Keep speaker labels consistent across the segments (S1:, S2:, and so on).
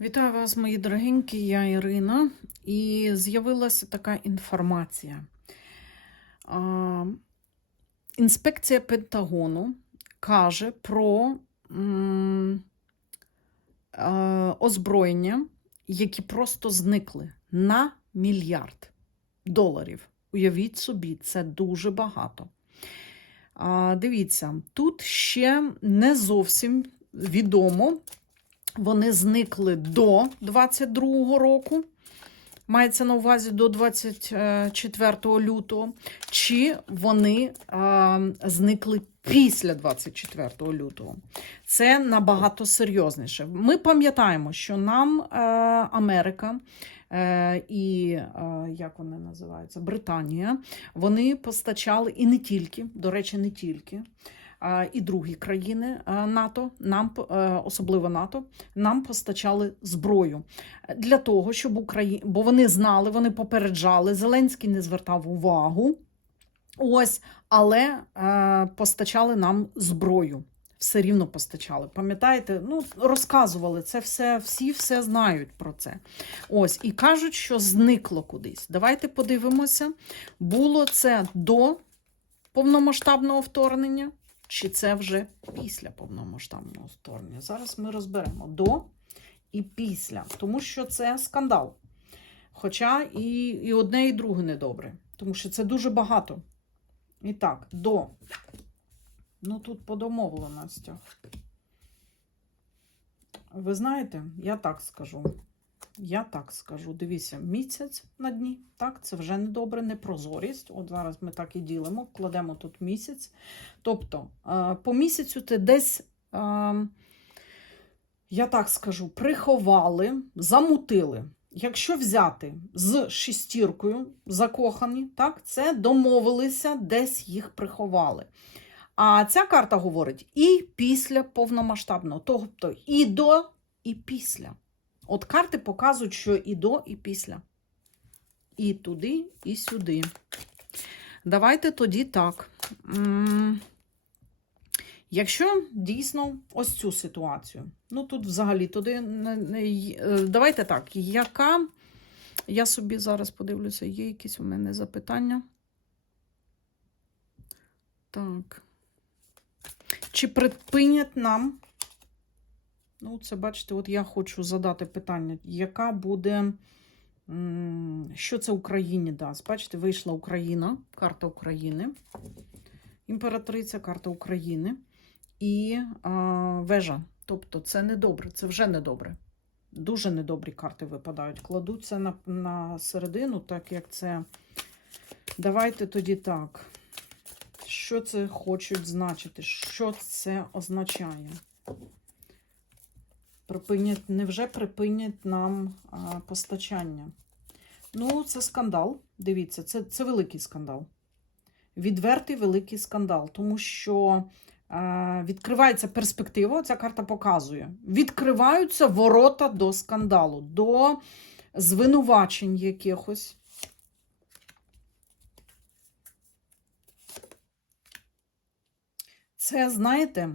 S1: Вітаю вас, мої дорогенькі, я Ірина, і з'явилася така інформація. Інспекція Пентагону каже про озброєння, які просто зникли на мільярд доларів. Уявіть собі, це дуже багато. Дивіться, тут ще не зовсім відомо. Вони зникли до 22 року. Мається на увазі до 24 лютого, чи вони а, зникли після 24 лютого. Це набагато серйозніше. Ми пам'ятаємо, що нам е, Америка е, і е, як вони називаються, Британія, вони постачали і не тільки, до речі, не тільки. І другі країни НАТО, нам е, особливо НАТО, нам постачали зброю для того, щоб Україна, бо вони знали, вони попереджали. Зеленський не звертав увагу. Ось, але е, постачали нам зброю. Все рівно постачали. Пам'ятаєте? Ну, розказували це все, всі все знають про це. Ось, і кажуть, що зникло кудись. Давайте подивимося, було це до повномасштабного вторгнення, чи це вже після повномасштабного вторгнення. Зараз ми розберемо до і після, тому що це скандал. Хоча і, і одне, і друге недобре, тому що це дуже багато. І так, до. Ну, тут по домовленостях. Ви знаєте, я так скажу. Я так скажу. Дивіться, місяць на дні. Так, це вже недобре, непрозорість. От зараз ми так і ділимо, кладемо тут місяць. Тобто, е, по місяцю ти десь. е, я так скажу, приховали, замутили. Якщо взяти з шестіркою закохані, так, це домовилися, десь їх приховали. А ця карта говорить і після повномасштабного, тобто і до, і після. От карти показують, що і до, і після. І туди, і сюди. Давайте тоді так. Якщо дійсно ось цю ситуацію, ну тут взагалі туди е, давайте так, яка я собі зараз подивлюся, є якісь у мене запитання? Так. Чи припинять нам? Ну, це бачите, от я хочу задати питання, яка буде. Що це Україні дасть? Бачите, вийшла Україна, карта України, імператриця, карта України і а, вежа. Тобто це недобре, це вже недобре. Дуже недобрі карти випадають. Кладуть це на, на середину, так як це. Давайте тоді так. Що це хочуть значити? Що це означає? Припинять, невже припинять нам а, постачання? Ну, це скандал. Дивіться, це, це великий скандал. Відвертий великий скандал, тому що е, відкривається перспектива, ця карта показує. Відкриваються ворота до скандалу, до звинувачень якихось. Це, знаєте,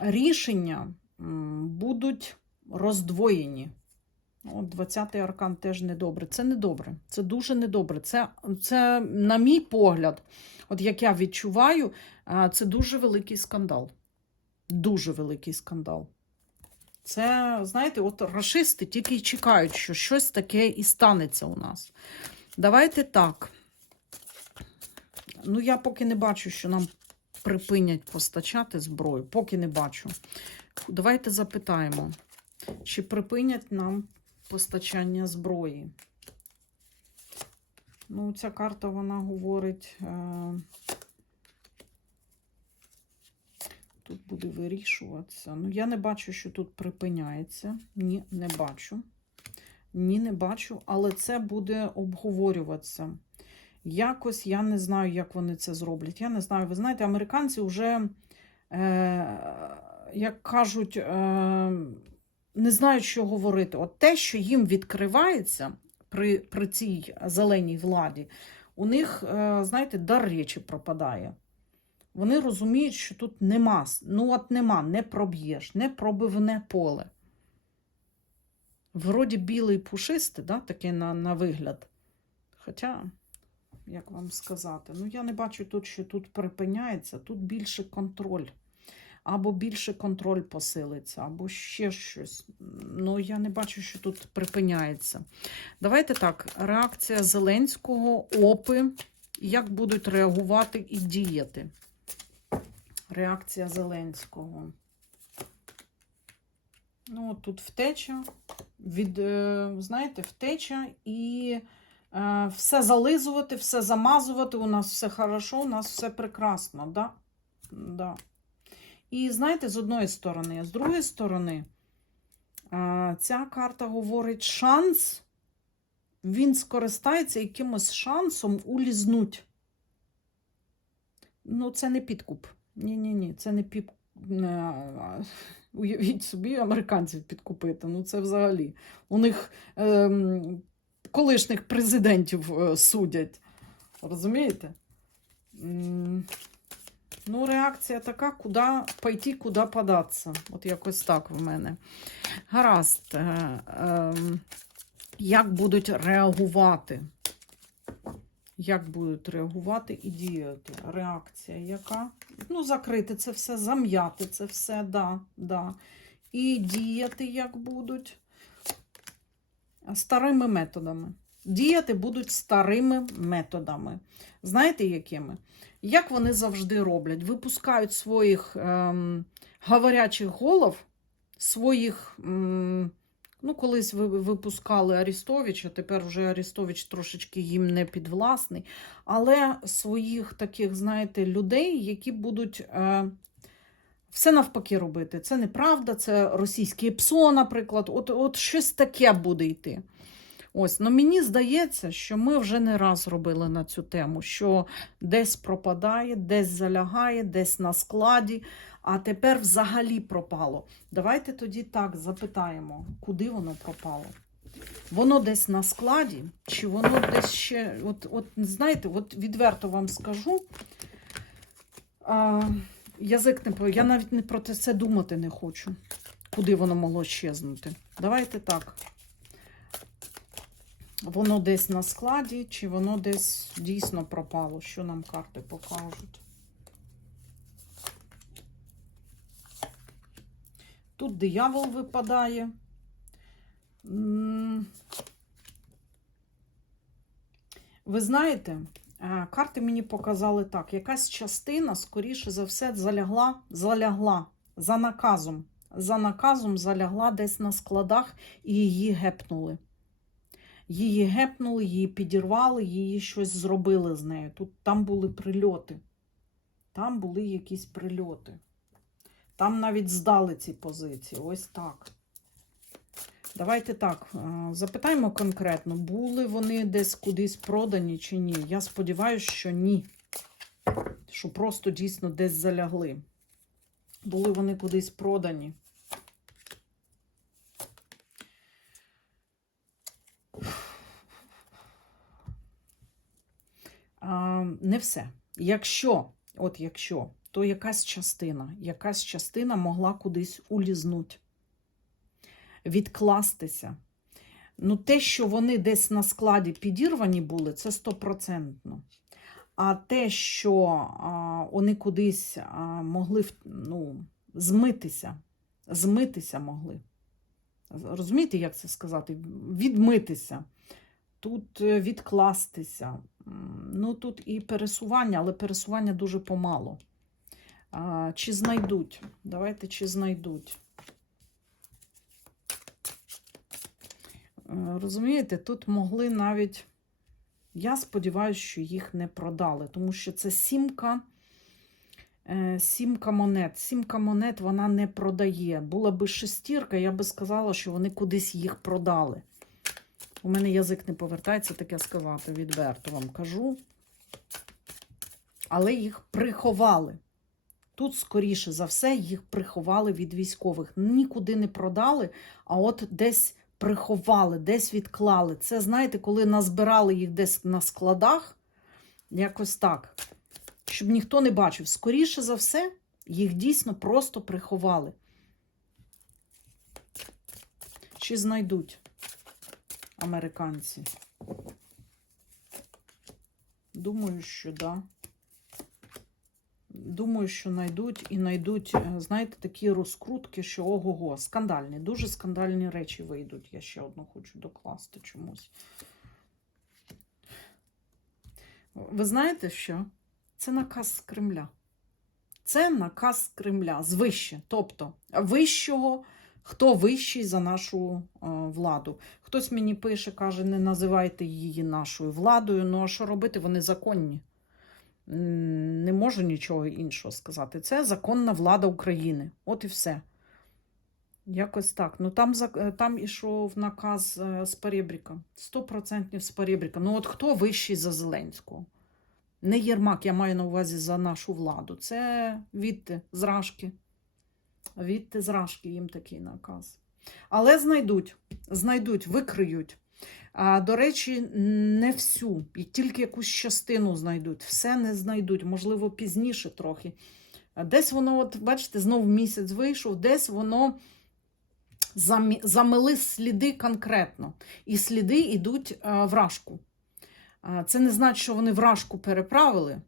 S1: рішення будуть роздвоєні. От 20-й аркан теж недобре. Це недобре. Це дуже недобре. Це, це, на мій погляд, от як я відчуваю, це дуже великий скандал. Дуже великий скандал. Це, знаєте, от рашисти тільки й чекають, що щось таке і станеться у нас. Давайте так. Ну, я поки не бачу, що нам припинять постачати зброю. Поки не бачу. Давайте запитаємо, чи припинять нам постачання зброї. Ну, ця карта, вона говорить. Е... Тут буде вирішуватися. Ну, я не бачу, що тут припиняється. Ні, не бачу. Ні, не бачу, але це буде обговорюватися. Якось я не знаю, як вони це зроблять. Я не знаю. Ви знаєте, американці вже, е, як кажуть, е, не знають, що говорити. От те, що їм відкривається при, при цій зеленій владі, у них, е, знаєте, дар речі пропадає. Вони розуміють, що тут нема. Ну, от нема, не проб'єш, не пробивне поле. Вроді білий пушистий, да? такий на, на вигляд. Хоча, як вам сказати, ну я не бачу тут, що тут припиняється, тут більше контроль. Або більше контроль посилиться, або ще щось. Ну, я не бачу, що тут припиняється. Давайте так, реакція Зеленського, ОПи, як будуть реагувати і діяти. Реакція Зеленського. Ну, тут втеча, від, е, знаєте, втеча і все зализувати, все замазувати. У нас все хорошо, у нас все прекрасно. Да? Да. І знаєте, з одної сторони, а з другої сторони, е, ця карта говорить шанс, він скористається якимось шансом улізнуть. Ну, це не підкуп. Ні-ні-ні, це не підкуп. Уявіть собі, американців підкупити. Ну, це взагалі. У них ем, колишніх президентів е, судять. Розумієте? Ну, реакція така, куди пойти, куди податися. От якось так в мене. Гаразд. Е, е, як будуть реагувати? Як будуть реагувати і діяти? Реакція яка? Ну, закрити це все, зам'яти це все, да, да. І діяти як будуть? Старими методами. Діяти будуть старими методами. Знаєте, якими? Як вони завжди роблять? Випускають своїх ем, говорячих голов, своїх. Ем, Ну, колись ви випускали Арістовича, тепер вже Арістович трошечки їм не підвласний, але своїх таких, знаєте, людей, які будуть е, все навпаки робити. Це неправда, це російське ПСО, наприклад, от, от щось таке буде йти. Ось, ну мені здається, що ми вже не раз робили на цю тему, що десь пропадає, десь залягає, десь на складі, а тепер взагалі пропало. Давайте тоді так запитаємо, куди воно пропало. Воно десь на складі, чи воно десь ще. От, от знаєте, от відверто вам скажу. А, Язик не я навіть не про це думати не хочу, куди воно могло щезнути. Давайте так. Воно десь на складі, чи воно десь дійсно пропало, що нам карти покажуть. Тут диявол випадає. Ви знаєте, карти мені показали так: якась частина, скоріше за все, залягла, залягла за наказом. За наказом залягла десь на складах і її гепнули. Її гепнули, її підірвали, її щось зробили з нею. Тут там були прильоти. Там були якісь прильоти. Там навіть здали ці позиції. Ось так. Давайте так, запитаємо конкретно, були вони десь кудись продані чи ні. Я сподіваюся, що ні. Що просто дійсно десь залягли. Були вони кудись продані. Не все. Якщо, от якщо то якась частина, якась частина могла кудись улізнути, відкластися. Ну, те, що вони десь на складі підірвані були, це стопроцентно. А те, що а, вони кудись а, могли ну, змитися, змитися могли. Розумієте, як це сказати? Відмитися, тут е, відкластися. Ну, тут і пересування, але пересування дуже помало. А, Чи знайдуть? Давайте чи знайдуть. Розумієте, тут могли навіть, я сподіваюся, що їх не продали, тому що це сімка, е, сімка монет. Сімка монет вона не продає. Була би шестірка, я би сказала, що вони кудись їх продали. У мене язик не повертається таке сказати, відверто вам кажу. Але їх приховали. Тут, скоріше за все, їх приховали від військових. Нікуди не продали, а от десь приховали, десь відклали. Це, знаєте, коли назбирали їх десь на складах, якось так, щоб ніхто не бачив. Скоріше за все, їх дійсно просто приховали. Чи знайдуть американці? Думаю, що да. Думаю, що знайдуть і знайдуть, е, знаєте, такі розкрутки, що ого-го, скандальні, дуже скандальні речі вийдуть. Я ще одну хочу докласти чомусь. Ви знаєте що? Це наказ з Кремля. Це наказ з Кремля, звище. Тобто, вищого, хто вищий за нашу е, владу. Хтось мені пише, каже, не називайте її нашою владою. Ну а що робити? Вони законні. Не можу нічого іншого сказати. Це законна влада України. От і все. Якось так. Ну там, е, там ішов наказ е, з перебріка. 100% з перебріка. Ну от хто вищий за Зеленського? Не Єрмак, я маю на увазі за нашу владу. Це відти зражки. Відти зражки їм такий наказ. Але знайдуть, знайдуть, викриють. А, до речі, не всю, і тільки якусь частину знайдуть. Все не знайдуть, можливо, пізніше трохи. Десь воно, от, бачите, знову місяць вийшов, десь воно замели сліди конкретно. І сліди йдуть а, в рашку. Це не значить, що вони вражку переправили.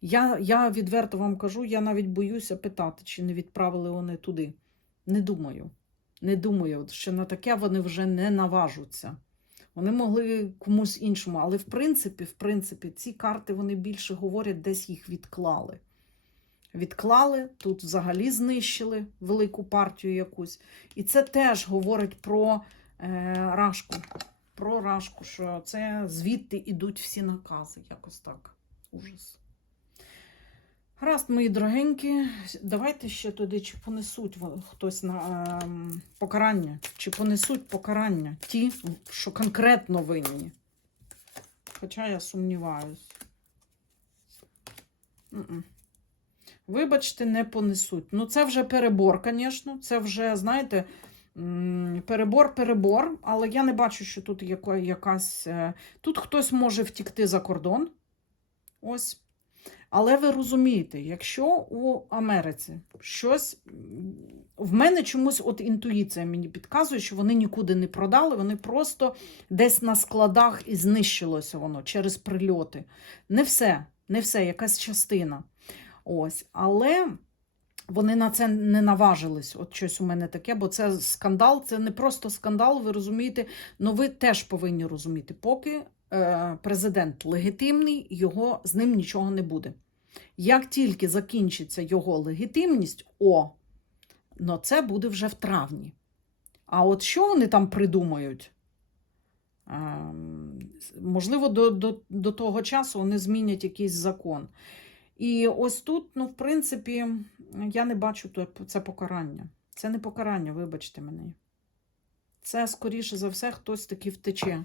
S1: Я, я відверто вам кажу, я навіть боюся питати, чи не відправили вони туди. Не думаю. Не думаю, що на таке вони вже не наважуться. Вони могли комусь іншому, але в принципі, в принципі, ці карти вони більше говорять, десь їх відклали. Відклали, тут взагалі знищили велику партію якусь. І це теж говорить про е, рашку. Про рашку, що це звідти йдуть всі накази. Якось так. Ужас. Гаразд, мої дорогенькі, давайте ще туди, чи понесуть хтось на ем, покарання, чи понесуть покарання ті, що конкретно винні. Хоча я сумніваюсь. Вибачте, не понесуть. Ну, це вже перебор, звісно. Це вже, знаєте, перебор, перебор, але я не бачу, що тут якась. е, Тут хтось може втікти за кордон. Ось. Але ви розумієте, якщо у Америці щось. В мене чомусь от інтуїція мені підказує, що вони нікуди не продали, вони просто десь на складах і знищилося воно через прильоти. Не все, не все, якась частина. Ось. Але вони на це не наважились. От щось у мене таке, бо це скандал, це не просто скандал, ви розумієте. Ну ви теж повинні розуміти, поки президент легітимний, його з ним нічого не буде. Як тільки закінчиться його легітимність, о, ну це буде вже в травні. А от що вони там придумають? Ем, можливо, до, до, до того часу вони змінять якийсь закон. І ось тут, ну, в принципі, я не бачу це покарання. Це не покарання, вибачте мене. Це, скоріше за все, хтось таки втече.